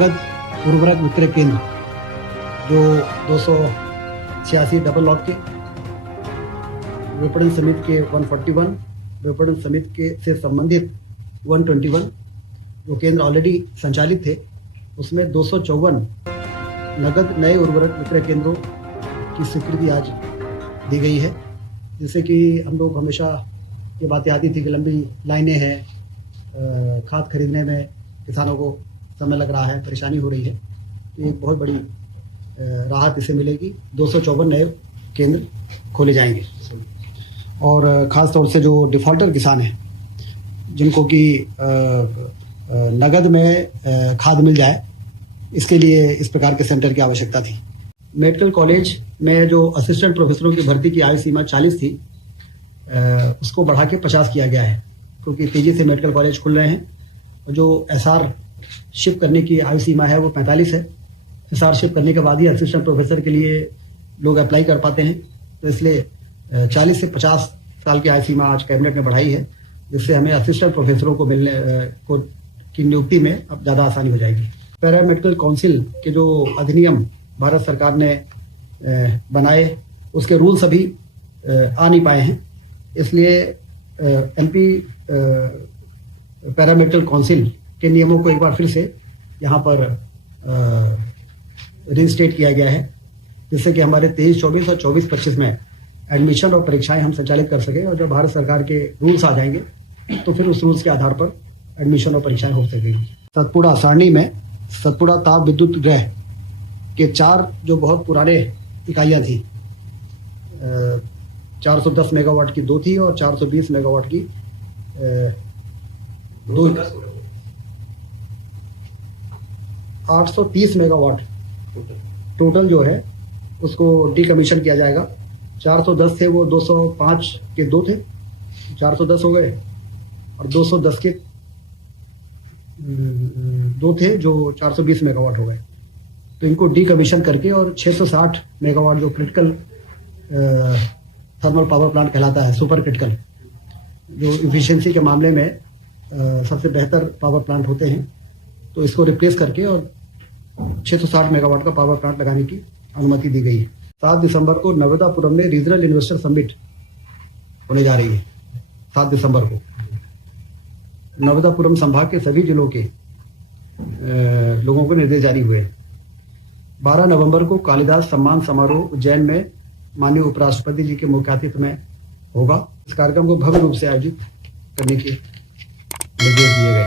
नगद उर्वरक विक्रय केंद्र जो 286 डबल लॉट के, विपणन समिति के 141, विपणन समिति के से संबंधित 121 जो केंद्र ऑलरेडी संचालित थे, उसमें 254 नगद नए उर्वरक विक्रय केंद्रों की स्वीकृति आज दी गई है। जिससे कि हम लोग हमेशा ये बातें आती थी कि लंबी लाइनें हैं, खाद खरीदने में किसानों को समय लग रहा है, परेशानी हो रही है। एक बहुत बड़ी राहत इसे मिलेगी। 254 नए केंद्र खोले जाएंगे और ख़ास तौर से जो डिफ़ॉल्टर किसान हैं जिनको कि नगद में खाद मिल जाए, इसके लिए इस प्रकार के सेंटर की आवश्यकता थी। मेडिकल कॉलेज में जो असिस्टेंट प्रोफेसरों की भर्ती की आयु सीमा 40 थी, उसको बढ़ा के 50 किया गया है, क्योंकि तेज़ी से मेडिकल कॉलेज खुल रहे हैं। और जो एसआर शिप करने की आयु सीमा है वो 45 है। एसआर शिप करने के बाद ही असिस्टेंट प्रोफेसर के लिए लोग अप्लाई कर पाते हैं, तो इसलिए 40 से 50 साल की आयु सीमा आज कैबिनेट ने बढ़ाई है, जिससे हमें असिस्टेंट प्रोफेसरों को की नियुक्ति में अब ज़्यादा आसानी हो जाएगी। पैरामेडिकल काउंसिल के जो अधिनियम भारत सरकार ने बनाए, उसके रूल्स अभी आ नहीं पाए हैं, इसलिए एमपी पैरामेडिकल काउंसिल के नियमों को एक बार फिर से यहाँ पर रिस्टेट किया गया है, जिससे कि हमारे 23-24 और 24-25 में एडमिशन और परीक्षाएं हम संचालित कर सकें। और जब भारत सरकार के रूल्स आ जाएंगे तो फिर उस रूल्स के आधार पर एडमिशन और परीक्षाएं हो सकेंगी। सतपुड़ा सारणी में सतपुड़ा ताप विद्युत गृह के 4 जो बहुत पुराने इकाइयाँ थी, 410 मेगावाट की 2 थी और 420 मेगावाट की 2, 830 मेगावाट टोटल जो है उसको डीकमीशन किया जाएगा। 410 थे वो 205 के 2 थे, 410 हो गए, और 210 के 2 थे जो 420 मेगावाट हो गए। तो इनको डीकमीशन करके और 660 मेगावाट जो क्रिटिकल थर्मल पावर प्लांट कहलाता है, सुपर क्रिटिकल, जो इफिशिएंसी के मामले में सबसे बेहतर पावर प्लांट होते हैं, तो इसको रिप्लेस करके और 660 मेगावाट का पावर प्लांट लगाने की अनुमति दी गई है। 7 दिसंबर को नर्मदापुरम में रीजनल इन्वेस्टर समिट होने जा रही है। 7 दिसंबर को नर्मदापुरम संभाग के सभी जिलों के लोगों को निर्देश जारी हुए। 12 नवंबर को कालिदास सम्मान समारोह उज्जैन में माननीय उपराष्ट्रपति जी के मुख्य आतिथ्य में होगा। इस कार्यक्रम को भव्य रूप से आयोजित करने के निर्देश दिए गए।